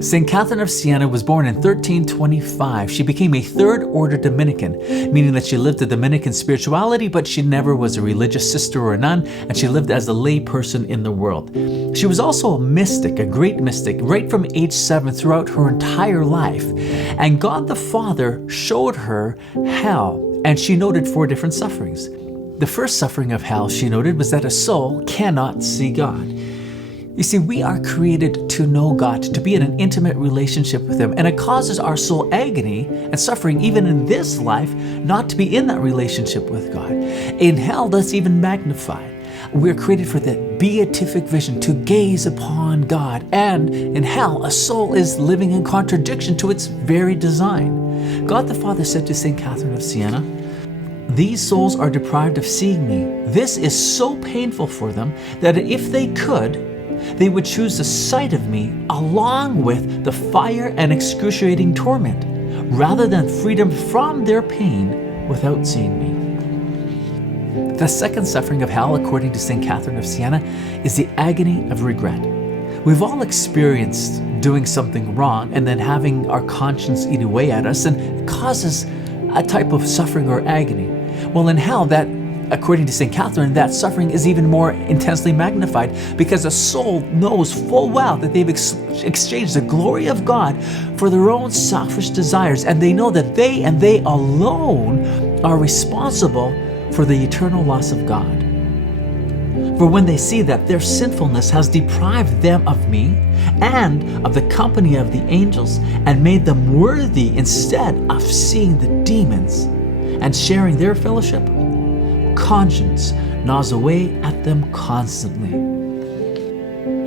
Saint Catherine of Siena was born in 1325. She became a third-order Dominican, meaning that she lived the Dominican spirituality, but she never was a religious sister or a nun, and she lived as a lay person in the world. She was also a mystic, a great mystic, right from age 7 throughout her entire life. And God the Father showed her hell, and she noted 4 different sufferings. The first suffering of hell, she noted, was that a soul cannot see God. You see, we are created to know God, to be in an intimate relationship with Him, and it causes our soul agony and suffering, even in this life, not to be in that relationship with God. In hell, that's even magnified. We're created for the beatific vision, to gaze upon God, and in hell, a soul is living in contradiction to its very design. God the Father said to Saint Catherine of Siena, "These souls are deprived of seeing me. This is so painful for them that if they could, they would choose the sight of me along with the fire and excruciating torment, rather than freedom from their pain without seeing me." The second suffering of hell, according to Saint Catherine of Siena, is the agony of regret. We've all experienced doing something wrong and then having our conscience eat away at us, and it causes a type of suffering or agony. Well, in hell, according to Saint Catherine, that suffering is even more intensely magnified, because a soul knows full well that they've exchanged the glory of God for their own selfish desires, and they know that they and they alone are responsible for the eternal loss of God. For when they see that their sinfulness has deprived them of me and of the company of the angels, and made them worthy instead of seeing the demons and sharing their fellowship, conscience gnaws away at them constantly.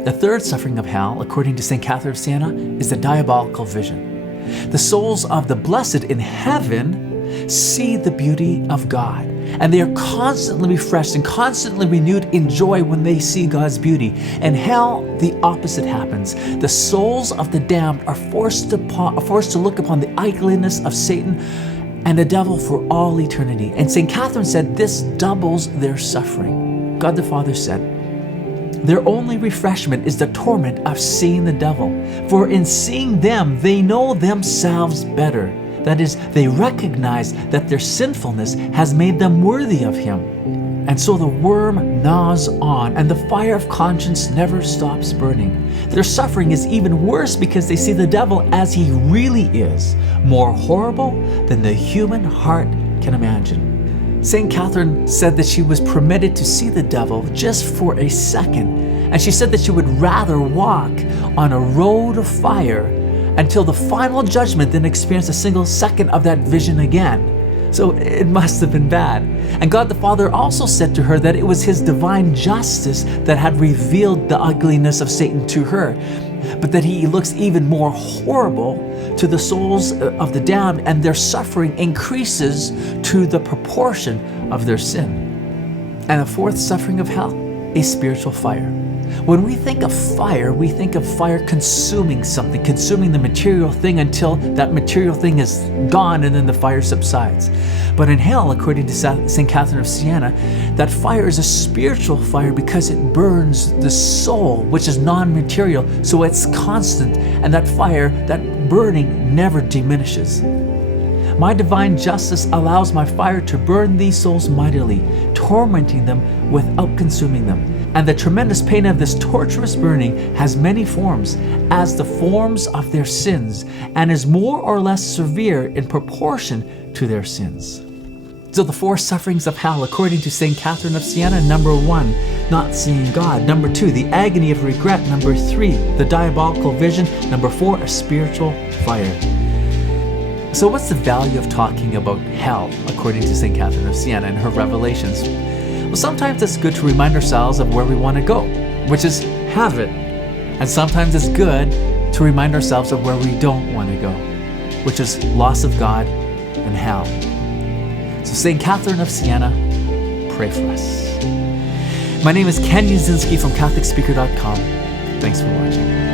The third suffering of hell, according to Saint Catherine of Siena, is the diabolical vision. The souls of the blessed in heaven see the beauty of God, and they are constantly refreshed and constantly renewed in joy when they see God's beauty. In hell, the opposite happens. The souls of the damned are forced to look upon the ugliness of Satan and the devil for all eternity. And St. Catherine said this doubles their suffering. God the Father said, "Their only refreshment is the torment of seeing the devil. For in seeing them, they know themselves better. That is, they recognize that their sinfulness has made them worthy of Him. And so the worm gnaws on, and the fire of conscience never stops burning. Their suffering is even worse because they see the devil as he really is, more horrible than the human heart can imagine." Saint Catherine said that she was permitted to see the devil just for a second, and she said that she would rather walk on a road of fire until the final judgment than experience a single second of that vision again. So it must have been bad. And God the Father also said to her that it was His divine justice that had revealed the ugliness of Satan to her, but that he looks even more horrible to the souls of the damned, and their suffering increases to the proportion of their sin. And the fourth suffering of hell is spiritual fire. When we think of fire consuming something, consuming the material thing until that material thing is gone and then the fire subsides. But in hell, according to Saint Catherine of Siena, that fire is a spiritual fire because it burns the soul, which is non-material, so it's constant, and that fire, that burning, never diminishes. My divine justice allows my fire to burn these souls mightily, tormenting them without consuming them. And the tremendous pain of this torturous burning has many forms, as the forms of their sins, and is more or less severe in proportion to their sins. So the 4 sufferings of hell, according to Saint Catherine of Siena: number 1, not seeing God; number 2, the agony of regret; number 3, the diabolical vision; number 4, a spiritual fire. So what's the value of talking about hell, according to Saint Catherine of Siena and her revelations? Well, sometimes it's good to remind ourselves of where we want to go, which is heaven. And sometimes it's good to remind ourselves of where we don't want to go, which is loss of God and hell. So Saint Catherine of Siena, pray for us. My name is Ken Yasinski from CatholicSpeaker.com. Thanks for watching.